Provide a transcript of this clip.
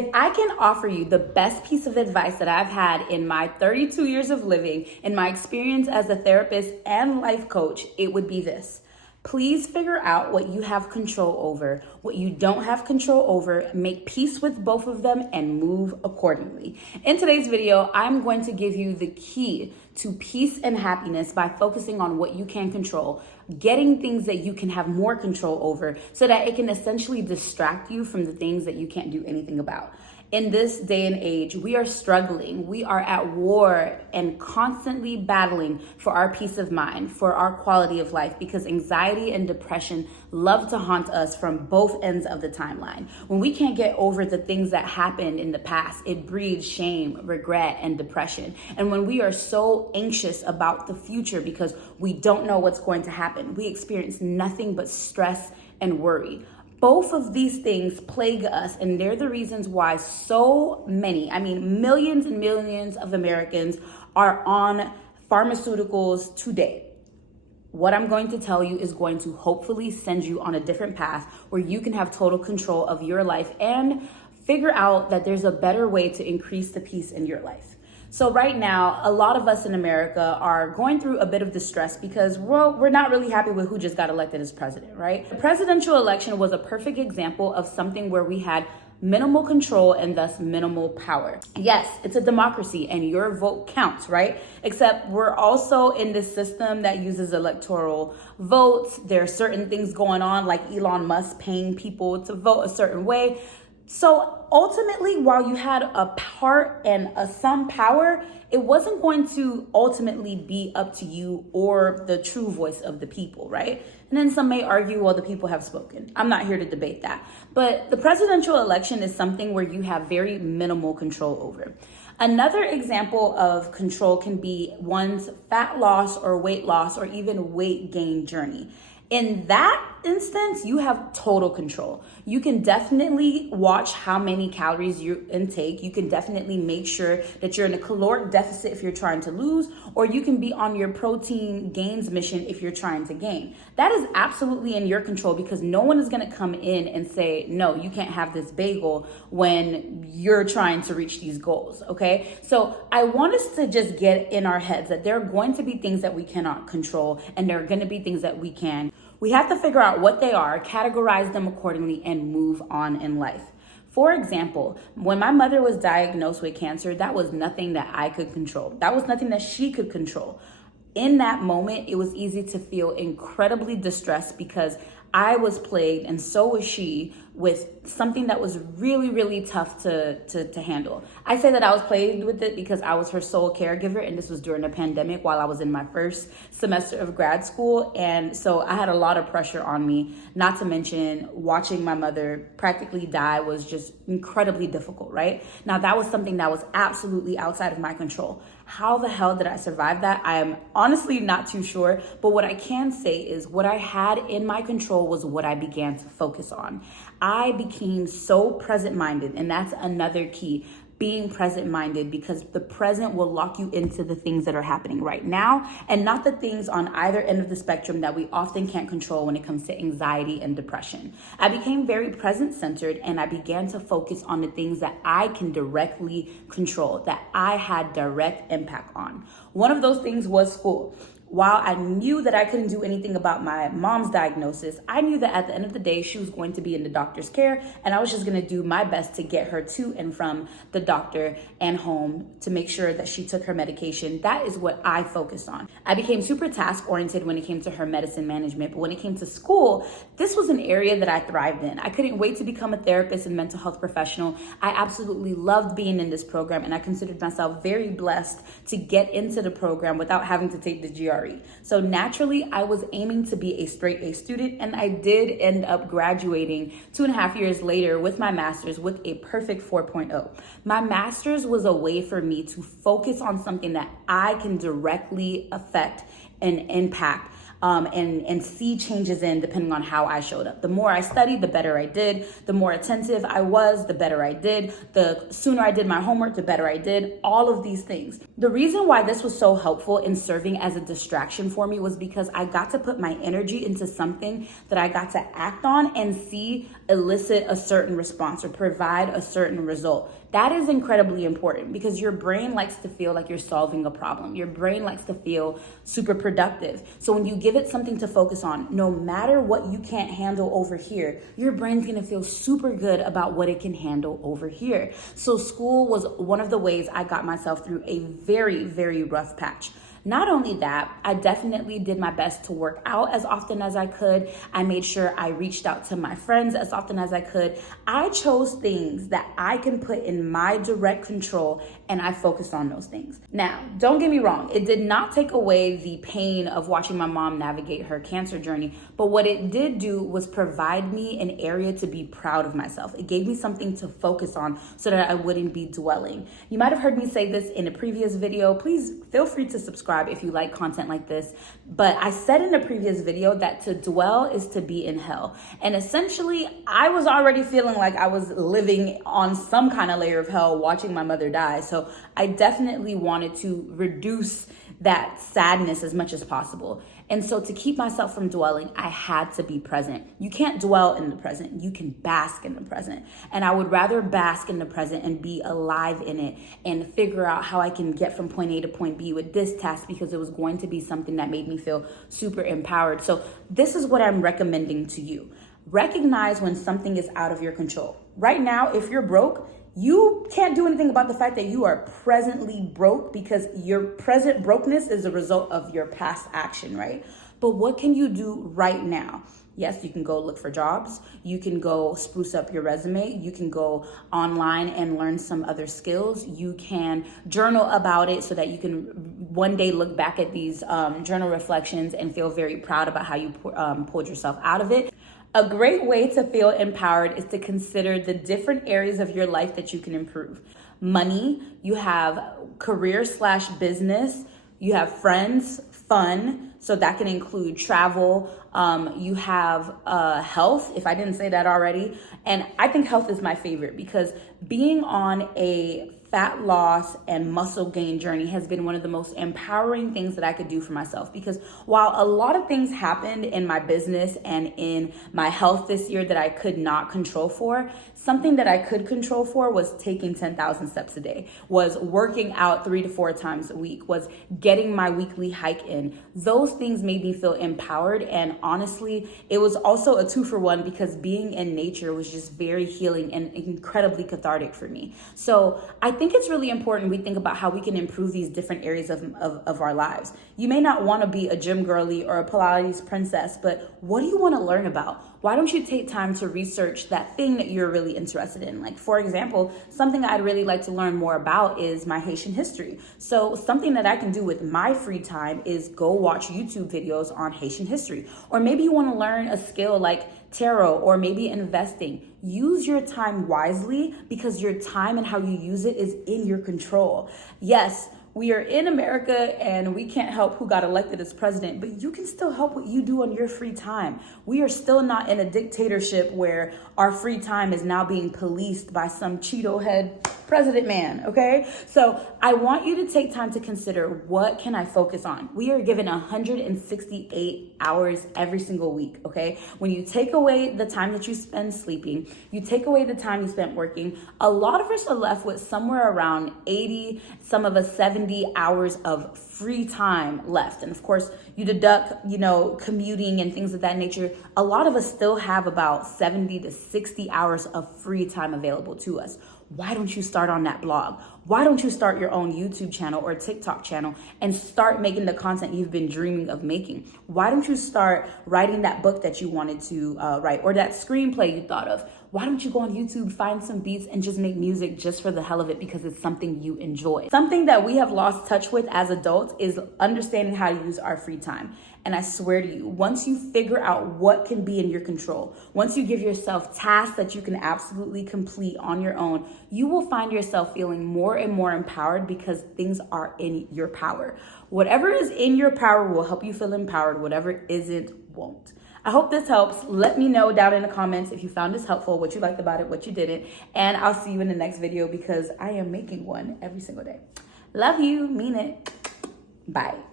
If I can offer you the best piece of advice that I've had in my 32 years of living, in my experience as a therapist and life coach, it would be this. Please figure out what you have control over, what you don't have control over, make peace with both of them, and move accordingly. In today's video, I'm going to give you the key to peace and happiness by focusing on what you can control, getting things that you can have more control over so that it can essentially distract you from the things that you can't do anything about. In this day and age, we are struggling. We are at war and constantly battling for our peace of mind, for our quality of life, because anxiety and depression love to haunt us from both ends of the timeline. When we can't get over the things that happened in the past, it breeds shame, regret, and depression. And when we are so anxious about the future because we don't know what's going to happen, we experience nothing but stress and worry. Both of these things plague us, and they're the reasons why so many, millions and millions of Americans are on pharmaceuticals today. What I'm going to tell you is going to hopefully send you on a different path where you can have total control of your life and figure out that there's a better way to increase the peace in your life. So right now, a lot of us in America are going through a bit of distress because we're not really happy with who just got elected as president, right? The presidential election was a perfect example of something where we had minimal control and thus minimal power. Yes, it's a democracy and your vote counts, right? Except we're also in this system that uses electoral votes. There are certain things going on like Elon Musk paying people to vote a certain way. So ultimately, while you had a part and some power, it wasn't going to ultimately be up to you or the true voice of the people, right? And then some may argue, well, the people have spoken. I'm not here to debate that. But the presidential election is something where you have very minimal control over. Another example of control can be one's fat loss or weight loss or even weight gain journey. In that instance, you have total control. You can definitely watch how many calories you intake. You can definitely make sure that you're in a caloric deficit if you're trying to lose, or you can be on your protein gains mission if you're trying to gain. That is absolutely in your control because no one is going to come in and say, no, you can't have this bagel when you're trying to reach these goals, okay? So I want us to just get in our heads that there are going to be things that we cannot control and there are going to be things that we can. We have to figure out what they are, categorize them accordingly, and move on in life. For example, when my mother was diagnosed with cancer, that was nothing that I could control. That was nothing that she could control. In that moment, it was easy to feel incredibly distressed because I was plagued, and so was she, with something that was really, really tough to handle. I say that I was plagued with it because I was her sole caregiver, and this was during a pandemic while I was in my first semester of grad school. And so I had a lot of pressure on me, not to mention watching my mother practically die was just incredibly difficult, right? Now, that was something that was absolutely outside of my control. How the hell did I survive that? I am honestly not too sure, but what I can say is what I had in my control was what I began to focus on. I became so present-minded, and that's another key, being present-minded, because the present will lock you into the things that are happening right now and not the things on either end of the spectrum that we often can't control when it comes to anxiety and depression. I became very present-centered and I began to focus on the things that I can directly control, that I had direct impact on. One of those things was school. While I knew that I couldn't do anything about my mom's diagnosis, I knew that at the end of the day, she was going to be in the doctor's care, and I was just going to do my best to get her to and from the doctor and home to make sure that she took her medication. That is what I focused on. I became super task-oriented when it came to her medicine management, but when it came to school, this was an area that I thrived in. I couldn't wait to become a therapist and mental health professional. I absolutely loved being in this program, and I considered myself very blessed to get into the program without having to take the GRE. So naturally, I was aiming to be a straight A student, and I did end up graduating 2.5 years later with my master's with a perfect 4.0. My master's was a way for me to focus on something that I can directly affect and impact. and see changes in depending on how I showed up. The more I studied, the better I did. The more attentive I was, the better I did. The sooner I did my homework, the better I did. All of these things. The reason why this was so helpful in serving as a distraction for me was because I got to put my energy into something that I got to act on and see elicit a certain response or provide a certain result. That is incredibly important because your brain likes to feel like you're solving a problem. Your brain likes to feel super productive. So when you give it something to focus on, no matter what you can't handle over here, your brain's gonna feel super good about what it can handle over here. So school was one of the ways I got myself through a very, very rough patch. Not only that, I definitely did my best to work out as often as I could. I made sure I reached out to my friends as often as I could. I chose things that I can put in my direct control and I focused on those things. Now, don't get me wrong. It did not take away the pain of watching my mom navigate her cancer journey, but what it did do was provide me an area to be proud of myself. It gave me something to focus on so that I wouldn't be dwelling. You might have heard me say this in a previous video. Please feel free to subscribe if you like content like this. But I said in a previous video that to dwell is to be in hell. And essentially, I was already feeling like I was living on some kind of layer of hell watching my mother die. So I definitely wanted to reduce that sadness as much as possible. And so to keep myself from dwelling, I had to be present. You can't dwell in the present. You can bask in the present. And I would rather bask in the present and be alive in it and figure out how I can get from point A to point B with this task because it was going to be something that made me feel super empowered. So this is what I'm recommending to you. Recognize when something is out of your control. Right now, if you're broke, you can't do anything about the fact that you are presently broke because your present brokenness is a result of your past action, right? But what can you do right now? Yes, you can go look for jobs. You can go spruce up your resume. You can go online and learn some other skills. You can journal about it so that you can one day look back at these journal reflections and feel very proud about how you pulled yourself out of it. A great way to feel empowered is to consider the different areas of your life that you can improve. Money, you have career/business, you have friends, fun, so that can include travel. You have health, if I didn't say that already. And I think health is my favorite because being on a fat loss and muscle gain journey has been one of the most empowering things that I could do for myself. Because while a lot of things happened in my business and in my health this year that I could not control for, something that I could control for was taking 10,000 steps a day, was working out 3 to 4 times a week, was getting my weekly hike in. Those things made me feel empowered. And honestly, it was also a 2-for-1 because being in nature was just very healing and incredibly cathartic for me. So I think it's really important we think about how we can improve these different areas of our lives. You may not want to be a gym girly or a Pilates princess, but what do you want to learn about? Why don't you take time to research that thing that you're really interested in? Like, for example, something I'd really like to learn more about is my Haitian history. So something that I can do with my free time is go watch YouTube videos on Haitian history. Or maybe you want to learn a skill like tarot or maybe investing. Use your time wisely because your time and how you use it is in your control. Yes, we are in America and we can't help who got elected as president, but you can still help what you do on your free time. We are still not in a dictatorship where our free time is now being policed by some Cheeto head president man, okay? So I want you to take time to consider, what can I focus on? We are given 168 hours every single week, okay? When you take away the time that you spend sleeping, you take away the time you spent working, a lot of us are left with somewhere around 80, some of us 70 hours of free time left. And of course, you deduct, commuting and things of that nature. A lot of us still have about 70 to 60 hours of free time available to us. Why don't you start on that blog? Why don't you start your own YouTube channel or TikTok channel and start making the content you've been dreaming of making? Why don't you start writing that book that you wanted to write or that screenplay you thought of? Why don't you go on YouTube, find some beats and just make music just for the hell of it because it's something you enjoy? Something that we have lost touch with as adults is understanding how to use our free time. And I swear to you, once you figure out what can be in your control, once you give yourself tasks that you can absolutely complete on your own, you will find yourself feeling more and more empowered because things are in your power. Whatever is in your power will help you feel empowered. Whatever isn't, won't. I hope this helps. Let me know down in the comments if you found this helpful, what you liked about it, what you didn't. And I'll see you in the next video because I am making one every single day. Love you. Mean it. Bye.